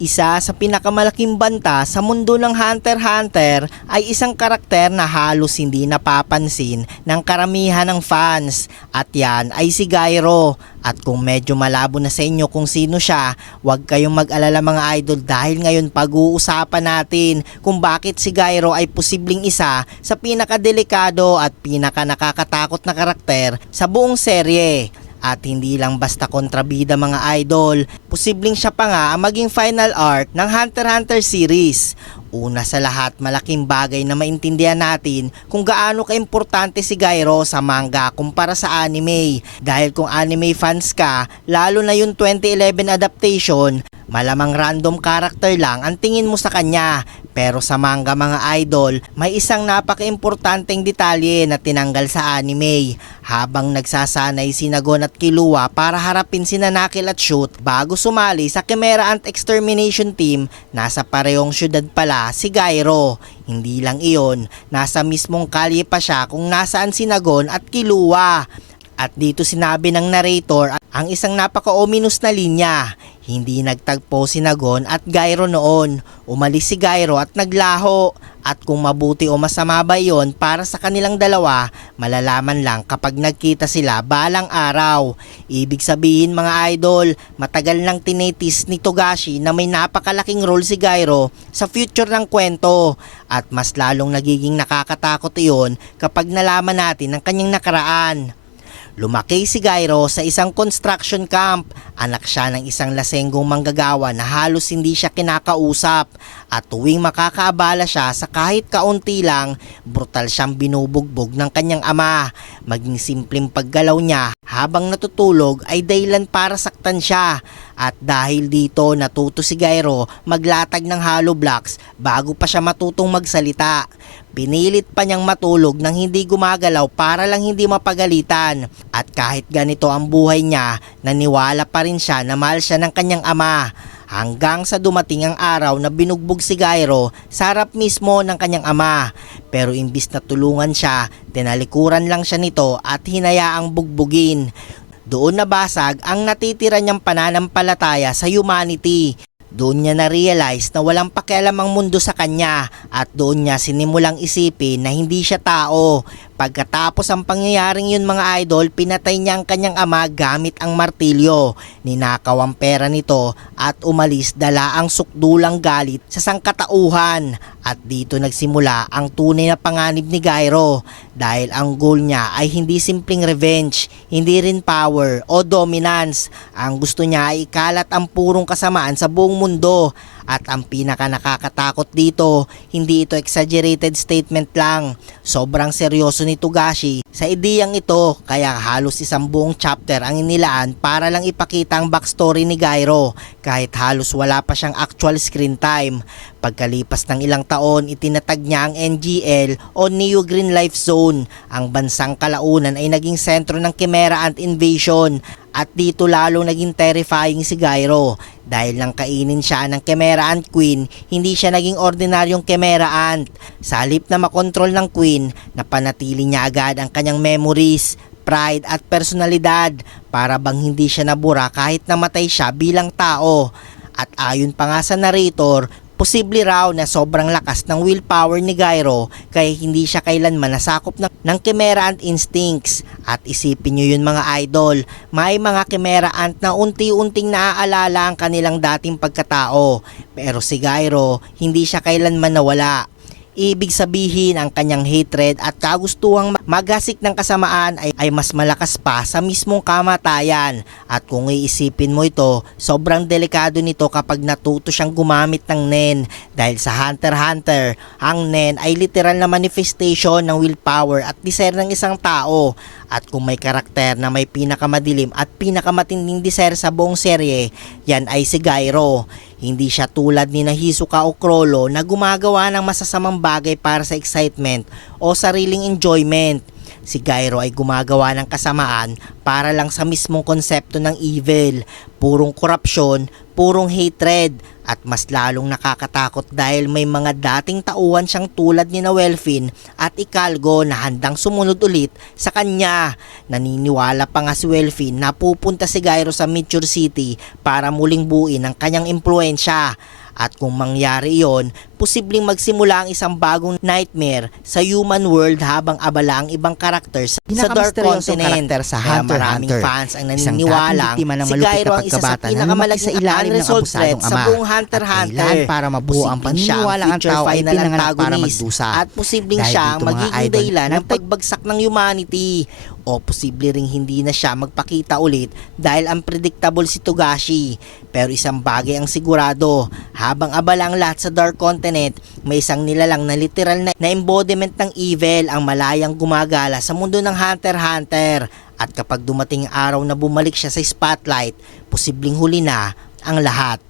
Isa sa pinakamalaking banta sa mundo ng Hunter x Hunter ay isang karakter na halos hindi napapansin ng karamihan ng fans, at yan ay si Gyro. At kung medyo malabo na sa inyo kung sino siya, huwag kayong mag-alala mga idol, dahil ngayon pag-uusapan natin kung bakit si Gyro ay posibleng isa sa pinakadelikado at pinakanakakatakot na karakter sa buong serye. At hindi lang basta kontrabida mga idol, posibleng siya pa nga ang maging final arc ng Hunter x Hunter series. Una sa lahat, malaking bagay na maintindihan natin kung gaano kaimportante si Gyro sa manga kumpara sa anime. Dahil kung anime fans ka, lalo na yung 2011 adaptation, malamang random character lang ang tingin mo sa kanya. Pero sa manga mga idol, may isang napaka-importanteng detalye na tinanggal sa anime. Habang nagsasanay si Nagon at Killua para harapin si Nanakil at Shoot bago sumali sa Chimera Ant Extermination Team, nasa parehong syudad pala si Gyro. Hindi lang iyon, nasa mismong kalye pa siya kung nasaan si Nagon at Killua. At dito sinabi ng narrator ang isang napaka-ominous na linya. Hindi nagtagpo si Nagon at Gyro noon. Umalis si Gyro at naglaho. At kung mabuti o masama ba yon para sa kanilang dalawa, malalaman lang kapag nagkita sila balang araw. Ibig sabihin mga idol, matagal nang tinetis ni Togashi na may napakalaking role si Gyro sa future ng kwento. At mas lalong nagiging nakakatakot iyon kapag nalaman natin ang kanyang nakaraan. Lumaki si Gyro sa isang construction camp. Anak siya ng isang lasenggong manggagawa na halos hindi siya kinakausap. At tuwing makakaabala siya sa kahit kaunti lang, brutal siyang binubugbog ng kanyang ama. Maging simpleng paggalaw niya habang natutulog ay dahilan para saktan siya. At dahil dito natuto si Gyro maglatag ng hollow blocks bago pa siya matutong magsalita. Pinilit pa niyang matulog nang hindi gumagalaw para lang hindi mapagalitan. At kahit ganito ang buhay niya, naniwala pa rin siya na mahal siya ng kanyang ama. Hanggang sa dumating ang araw na binugbog si Gyro sa harap mismo ng kanyang ama. Pero imbis na tulungan siya, tinalikuran lang siya nito at hinayaang bugbugin. Doon nabasag ang natitira niyang pananampalataya sa humanity. Doon niya na-realize na walang pakialam ang mundo sa kanya, at doon niya sinimulang isipin na hindi siya tao. Pagkatapos ang pangyayaring yun mga idol, pinatay niya ang kanyang ama gamit ang martilyo. Ninakaw ang pera nito at umalis dala ang sukdulang galit sa sangkatauhan. At dito nagsimula ang tunay na panganib ni Gyro, dahil ang goal niya ay hindi simpleng revenge, hindi rin power o dominance. Ang gusto niya ay ikalat ang purong kasamaan sa buong mundo. At ang pinaka nakakatakot dito, hindi ito exaggerated statement lang. Sobrang seryoso ni Togashi sa ideyang ito, kaya halos isang buong chapter ang inilaan para lang ipakita ang backstory ni Gyro, kahit halos wala pa siyang actual screen time. Pagkalipas ng ilang taon, itinatag niya ang NGL o Neo Green Life Zone. Ang bansang kalaunan ay naging sentro ng Chimera Ant invasion. At dito lalong naging terrifying si Gyro. Dahil nang kainin siya ng Chimera Ant Queen, hindi siya naging ordinaryong Chimera Ant. Sa halip na makontrol ng Queen, napanatili niya agad ang kanyang memories, pride at personalidad, para bang hindi siya nabura kahit namatay siya bilang tao. At ayon pa nga sa narrator, posible raw na sobrang lakas ng willpower ni Gyro kaya hindi siya kailanman nasakop ng Chimera Ant instincts. At isipin nyo yun mga idol, may mga Chimera Ant na unti-unting naaalala ang kanilang dating pagkatao. Pero si Gyro, hindi siya kailanman nawala. Ibig sabihin ang kanyang hatred at kagustuhang maghasik ng kasamaan ay mas malakas pa sa mismong kamatayan. At kung iisipin mo ito, sobrang delikado nito kapag natuto siyang gumamit ng Nen. Dahil sa Hunter x Hunter, ang Nen ay literal na manifestation ng willpower at desire ng isang tao. At kung may karakter na may pinakamadilim at pinakamatinding desire sa buong serye, yan ay si Gyro. Hindi siya tulad ni Hisoka o Chrollo na gumagawa ng masasamang bagay para sa excitement o sariling enjoyment. Si Gyro ay gumagawa ng kasamaan para lang sa mismong konsepto ng evil. Purong korupsyon, purong hatred, at mas lalong nakakatakot dahil may mga dating tauhan siyang tulad ni Welfin at Icalgo na handang sumunod ulit sa kanya. Naniniwala pa nga si Welfin na pupunta si Gyro sa Meteor City para muling buuin ang kanyang impluensya. At kung mangyari iyon, posibleng magsimula ang isang bagong nightmare sa human world habang abala ang ibang karakter sa Dark Continent. Karakter sa Kaya Hunter x maraming Hunter. fans ang Isang naniniwalang dating biktima ng si malupit Gyro na ang isa sa pagkabata na lumaki pinakamalaki sa na ilalim ng unresolved threat abusadong sa ama. buong Hunter x At Hunter. kailan para mabuo ang Posibleng siya paniniwala ang future tao ay final pinanganak para antagonist magdusa. at posibleng Dahil siya dito, mga magiging idol, dahilan ng pagbagsak ng humanity. O posible ring hindi na siya magpakita ulit dahil unpredictable si Togashi. Pero isang bagay ang sigurado, habang abala ang lahat sa Dark Continent, may isang nilalang na literal na embodiment ng evil ang malayang gumagala sa mundo ng Hunter x Hunter. At kapag dumating ang araw na bumalik siya sa spotlight, posibleng huli na ang lahat.